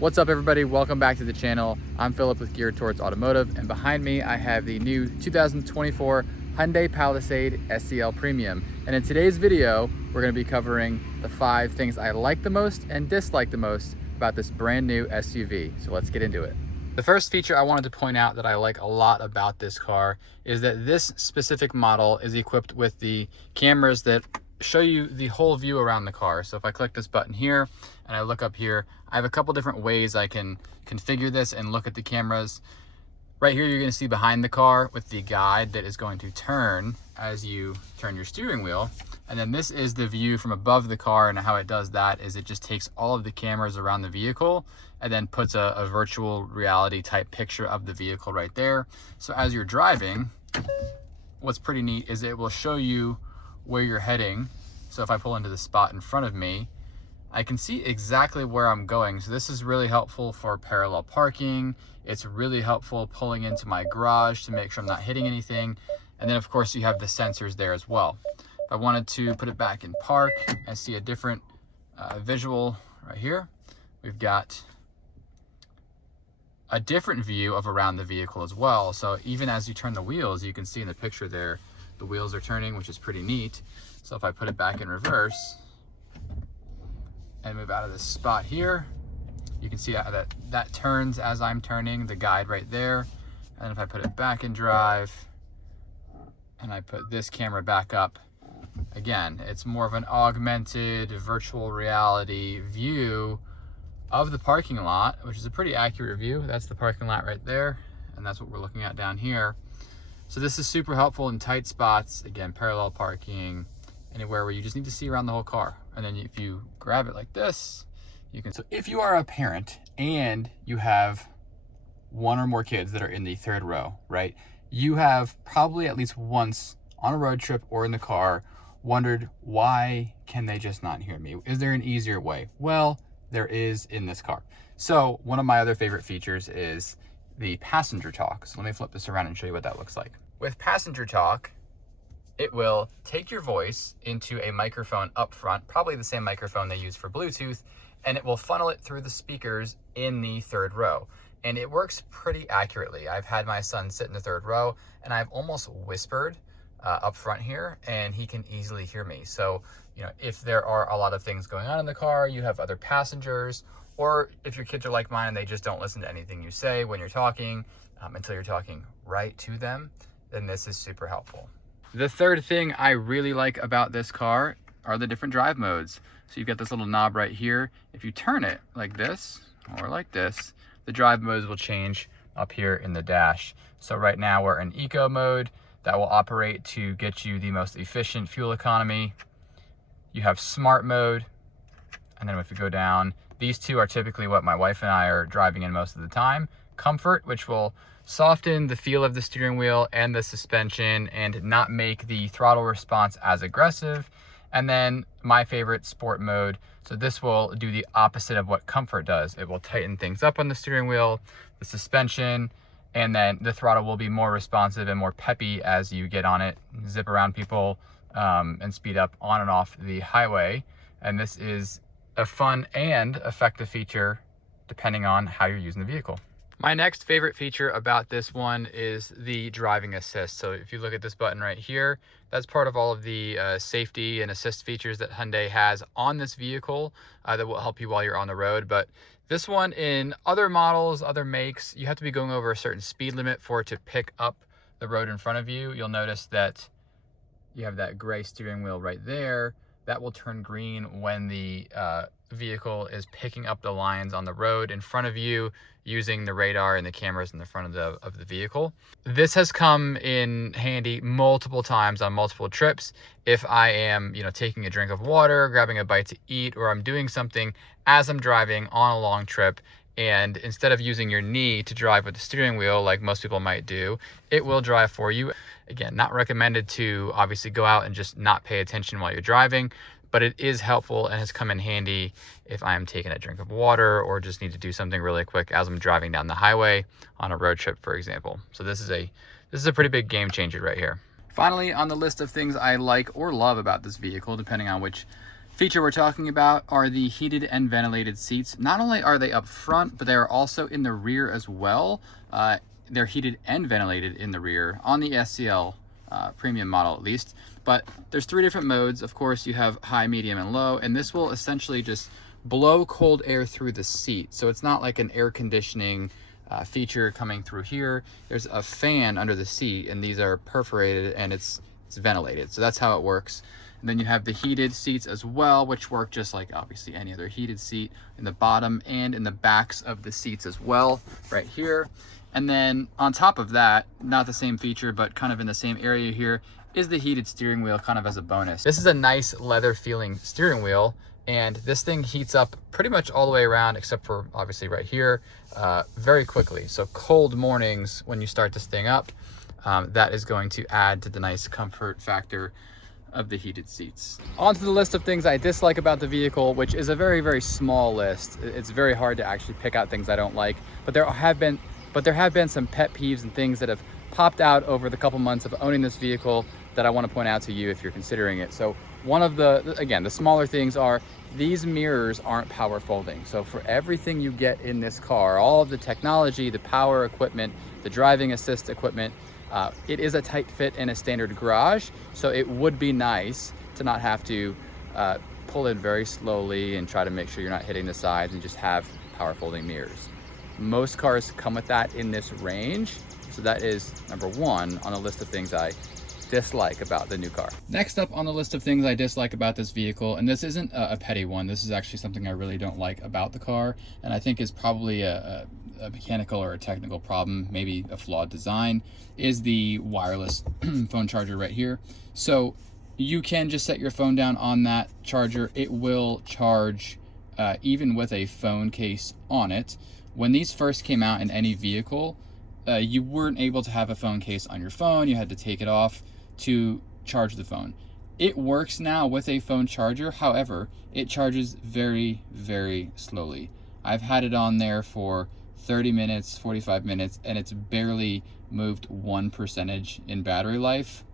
What's up everybody, welcome back to the channel. I'm Philip with Geared Towards Automotive, and behind me I have the new 2024 Hyundai Palisade SEL Premium. And in today's video, we're gonna be covering the 5 things I like the most and dislike the most about this brand new SUV. So let's get into it. The first feature I wanted to point out that I like a lot about this car is that this specific model is equipped with the cameras that show you the whole view around the car. So if I click this button here and I look up here, I have a couple different ways I can configure this and look at the cameras. Right here, you're going to see behind the car with the guide that is going to turn as you turn your steering wheel. And then this is the view from above the car, and how it does that is it just takes all of the cameras around the vehicle and then puts a virtual reality type picture of the vehicle right there. So as you're driving, what's pretty neat is it will show you where you're heading. So if I pull into the spot in front of me, I can see exactly where I'm going. So this is really helpful for parallel parking. It's really helpful pulling into my garage to make sure I'm not hitting anything. And then of course you have the sensors there as well. If I wanted to put it back in park, I see a different visual right here. We've got a different view of around the vehicle as well. So even as you turn the wheels, you can see in the picture there, the wheels are turning, which is pretty neat. So if I put it back in reverse and move out of this spot here, you can see that turns as I'm turning, the guide right there. And if I put it back in drive and I put this camera back up, again, it's more of an augmented virtual reality view of the parking lot, which is a pretty accurate view. That's the parking lot right there, and that's what we're looking at down here. So this is super helpful in tight spots, again, parallel parking, anywhere where you just need to see around the whole car. And then if you grab it like this, you can. So if you are a parent and you have one or more kids that are in the third row, right? You have probably at least once on a road trip or in the car wondered, why can they just not hear me? Is there an easier way? Well, there is in this car. So one of my other favorite features is the passenger talk. So let me flip this around and show you what that looks like. With passenger talk, it will take your voice into a microphone up front, probably the same microphone they use for Bluetooth, and it will funnel it through the speakers in the third row. And it works pretty accurately. I've had my son sit in the third row and I've almost whispered up front here, and he can easily hear me. So, you know, if there are a lot of things going on in the car, you have other passengers, or if your kids are like mine and they just don't listen to anything you say when you're talking until you're talking right to them, then this is super helpful. The third thing I really like about this car are the different drive modes. So you've got this little knob right here. If you turn it like this or like this, the drive modes will change up here in the dash. So right now we're in eco mode. That will operate to get you the most efficient fuel economy. You have smart mode. And then if you go down, these two are typically what my wife and I are driving in most of the time. Comfort, which will soften the feel of the steering wheel and the suspension and not make the throttle response as aggressive. And then my favorite, sport mode. So this will do the opposite of what comfort does. It will tighten things up on the steering wheel, the suspension, and then the throttle will be more responsive and more peppy as you get on it, zip around people, and speed up on and off the highway. And this is a fun and effective feature depending on how you're using the vehicle. My next favorite feature about this one is the driving assist. So if you look at this button right here, that's part of all of the safety and assist features that Hyundai has on this vehicle that will help you while you're on the road. But this one, in other models, other makes, you have to be going over a certain speed limit for it to pick up the road in front of you. You'll notice that you have that gray steering wheel right there. That will turn green when the vehicle is picking up the lines on the road in front of you using the radar and the cameras in the front of the vehicle. This has come in handy multiple times on multiple trips. If I am, taking a drink of water, grabbing a bite to eat, or I'm doing something as I'm driving on a long trip, and instead of using your knee to drive with the steering wheel like most people might do, it will drive for you. Again, not recommended to obviously go out and just not pay attention while you're driving, but it is helpful and has come in handy if I'm taking a drink of water or just need to do something really quick as I'm driving down the highway on a road trip, for example. So this is a pretty big game changer right here. Finally, on the list of things I like or love about this vehicle, depending on which feature we're talking about are the heated and ventilated seats. Not only are they up front, but they are also in the rear as well. They're heated and ventilated in the rear on the SEL Premium model at least. But there's 3 different modes. Of course, you have high, medium, and low, and this will essentially just blow cold air through the seat. So it's not like an air conditioning feature coming through here. There's a fan under the seat, and these are perforated and it's ventilated. So that's how it works. And then you have the heated seats as well, which work just like obviously any other heated seat in the bottom and in the backs of the seats as well, right here. And then on top of that, not the same feature, but kind of in the same area here, is the heated steering wheel kind of as a bonus. This is a nice leather feeling steering wheel, and this thing heats up pretty much all the way around except for obviously right here, very quickly. So cold mornings when you start this thing up, that is going to add to the nice comfort factor of the heated seats. On to the list of things I dislike about the vehicle, which is a very, very small list. It's very hard to actually pick out things I don't like, but there have been some pet peeves and things that have popped out over the couple months of owning this vehicle that I want to point out to you if you're considering it. So one of the smaller things are these mirrors aren't power folding. So for everything you get in this car, all of the technology, the power equipment, the driving assist equipment, it is a tight fit in a standard garage. So it would be nice to not have to pull in very slowly and try to make sure you're not hitting the sides and just have power folding mirrors. Most cars come with that in this range. So that is number 1 on the list of things I dislike about the new car. Next up on the list of things I dislike about this vehicle, and this isn't a petty one, this is actually something I really don't like about the car, and I think is probably a mechanical or a technical problem, maybe a flawed design, is the wireless phone charger right here. So you can just set your phone down on that charger. It will charge even with a phone case on it. When these first came out in any vehicle, you weren't able to have a phone case on your phone. You had to take it off to charge the phone. It works now with a phone charger. However, it charges very, very slowly. I've had it on there for 30 minutes, 45 minutes, and it's barely moved 1% in battery life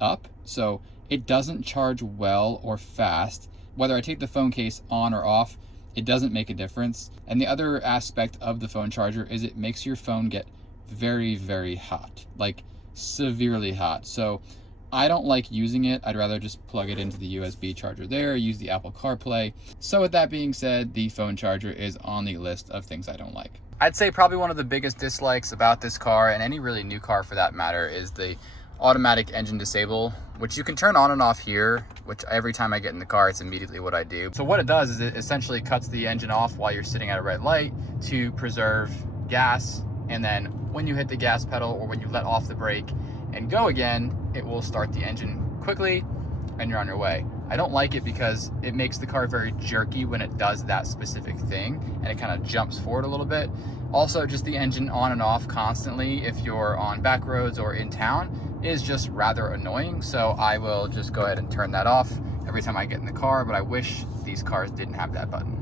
up. So it doesn't charge well or fast. Whether I take the phone case on or off, it doesn't make a difference. And the other aspect of the phone charger is it makes your phone get very, very hot, like severely hot. So I don't like using it. I'd rather just plug it into the USB charger there, use the Apple CarPlay. So with that being said, the phone charger is on the list of things I don't like. I'd say probably one of the biggest dislikes about this car, and any really new car for that matter, is the automatic engine disable, which you can turn on and off here, which every time I get in the car, it's immediately what I do. So what it does is it essentially cuts the engine off while you're sitting at a red light to preserve gas. And then when you hit the gas pedal or when you let off the brake and go again, it will start the engine quickly and you're on your way. I don't like it because it makes the car very jerky when it does that specific thing, and it kind of jumps forward a little bit. Also, just the engine on and off constantly if you're on back roads or in town is just rather annoying. So I will just go ahead and turn that off every time I get in the car, but I wish these cars didn't have that button.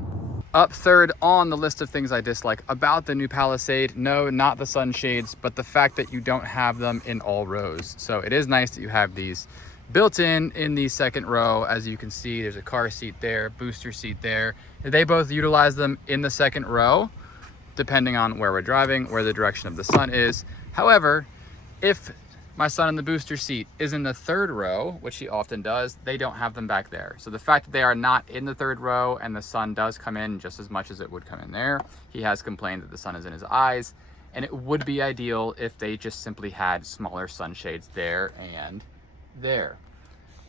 Up third on the list of things I dislike about the new Palisade, no, not the sunshades, but the fact that you don't have them in all rows. So it is nice that you have these built in the second row. As you can see, there's a car seat there, booster seat there. They both utilize them in the second row, depending on where we're driving, where the direction of the sun is. However, if my son in the booster seat is in the third row, which he often does, they don't have them back there. So the fact that they are not in the third row and the sun does come in just as much as it would come in there, he has complained that the sun is in his eyes, and it would be ideal if they just simply had smaller sunshades there and there.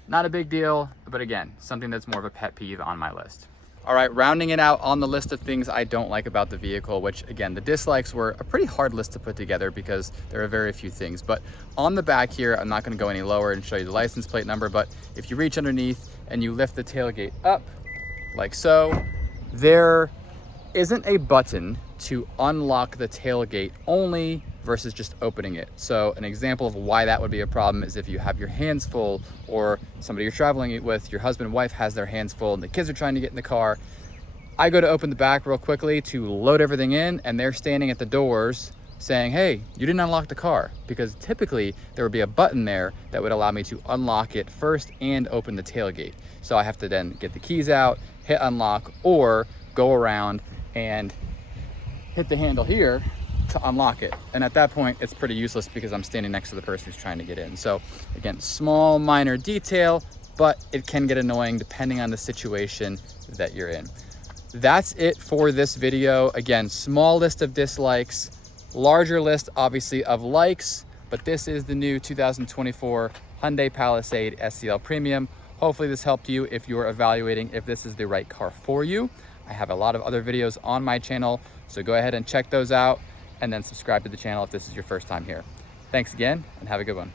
Not a big deal, but again, something that's more of a pet peeve on my list. All right, rounding it out on the list of things I don't like about the vehicle, which again, the dislikes were a pretty hard list to put together because there are very few things. But on the back here, I'm not gonna go any lower and show you the license plate number, but if you reach underneath and you lift the tailgate up like so, there isn't a button to unlock the tailgate only versus just opening it. So an example of why that would be a problem is if you have your hands full, or somebody you're traveling with, your husband and wife has their hands full and the kids are trying to get in the car. I go to open the back real quickly to load everything in, and they're standing at the doors saying, hey, you didn't unlock the car, because typically there would be a button there that would allow me to unlock it first and open the tailgate. So I have to then get the keys out, hit unlock, or go around and hit the handle here to unlock it. And at that point, it's pretty useless because I'm standing next to the person who's trying to get in. So again, small, minor detail, but it can get annoying depending on the situation that you're in. That's it for this video. Again, small list of dislikes, larger list obviously of likes, but this is the new 2024 Hyundai Palisade SEL Premium. Hopefully this helped you if you're evaluating if this is the right car for you. I have a lot of other videos on my channel, so go ahead and check those out, and then subscribe to the channel if this is your first time here. Thanks again, and have a good one.